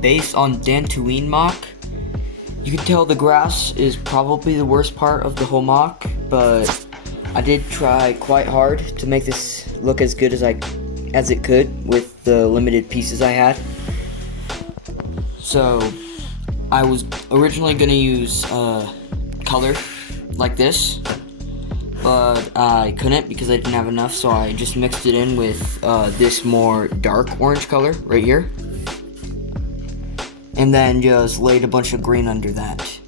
base on Dantooine MOC. You can tell the grass is probably the worst part of the whole MOC, but I did try quite hard to make this look as good as it could with the limited pieces I had. So I was originally going to use color like this, but I couldn't because I didn't have enough, so I just mixed it in with this more dark orange color right here, and then just laid a bunch of green under that.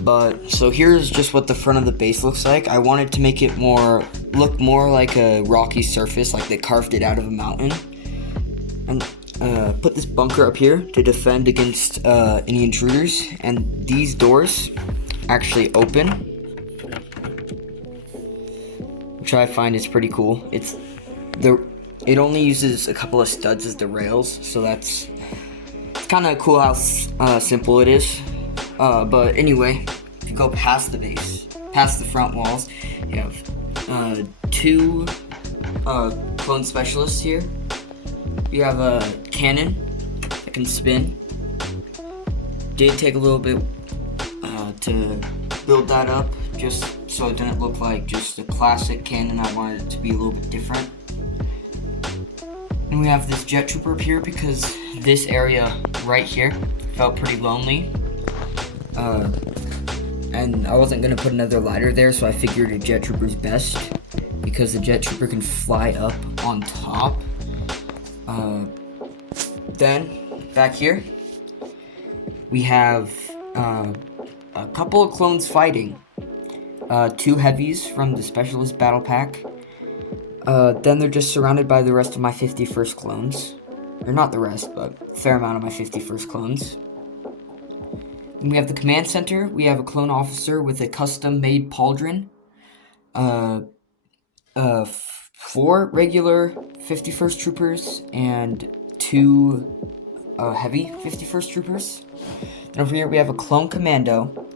But so here's just what the front of the base looks like. I wanted to make it look more like a rocky surface, like they carved it out of a mountain, and put this bunker up here to defend against any intruders. And these doors actually open, which I find is pretty cool. It only uses a couple of studs as the rails, so it's kind of cool how simple it is. But anyway, if you go past the base, past the front walls, you have two clone specialists here. You have a cannon that can spin. Did take a little bit to build that up, just so it didn't look like just a classic cannon. I wanted it to be a little bit different. And we have this jet trooper up here because this area right here felt pretty lonely. And I wasn't gonna put another ladder there, so I figured a jet trooper's best because the jet trooper can fly up on top. Then back here we have a couple of clones fighting. Two heavies from the specialist battle pack. Then they're just surrounded by the rest of my 51st clones. Or not the rest, but a fair amount of my 51st clones. And we have the command center. We have a clone officer with a custom-made pauldron. 4 regular 51st troopers and 2 heavy 51st troopers. And over here we have a clone commando.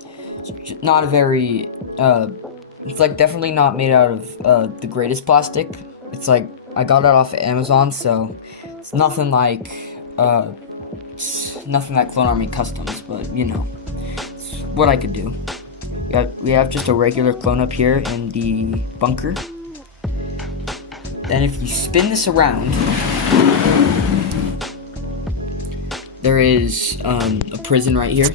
It's not a very, it's like definitely not made out of the greatest plastic. It's like, I got it off of Amazon, so it's nothing like Clone Army Customs, but you know, it's what I could do. We have just a regular clone up here in the bunker. Then if you spin this around, there is a prison right here.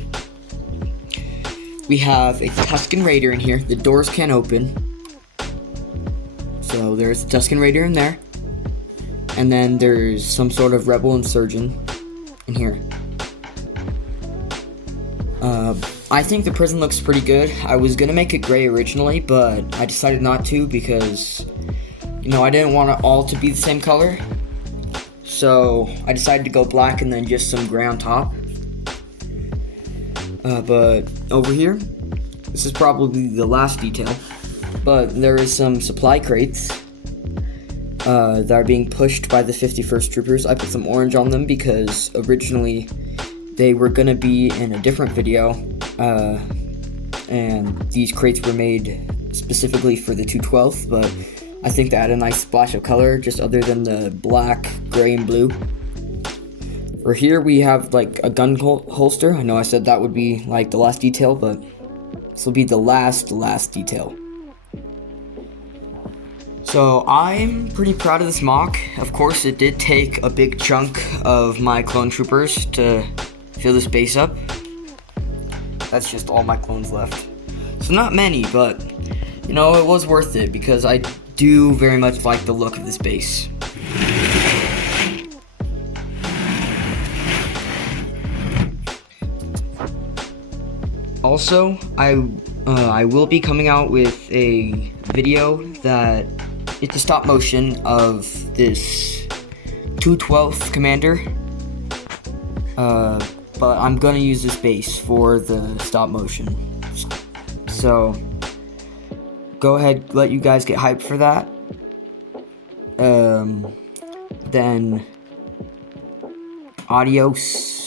We have a Tusken Raider in here. The doors can't open. So there's a Tusken Raider in there. And then there's some sort of rebel insurgent in here. I think the prison looks pretty good. I was gonna make it gray originally, but I decided not to because, you know, I didn't want it all to be the same color. So I decided to go black and then just some gray on top. But over here, this is probably the last detail, but there is some supply crates that are being pushed by the 51st troopers. I put some orange on them because originally they were gonna be in a different video, and these crates were made specifically for the 212th, but I think they had a nice splash of color just other than the black, gray, and blue. For here we have like a gun holster. I know I said that would be like the last detail, but this will be the last detail. So I'm pretty proud of this MOC. Of course, it did take a big chunk of my clone troopers to fill this base up. That's just all my clones left. So not many, but you know, it was worth it because I do very much like the look of this base. Also, I will be coming out with a video that it's a stop motion of this 212th commander. But I'm gonna use this base for the stop motion. So go ahead, let you guys get hyped for that. Then adios.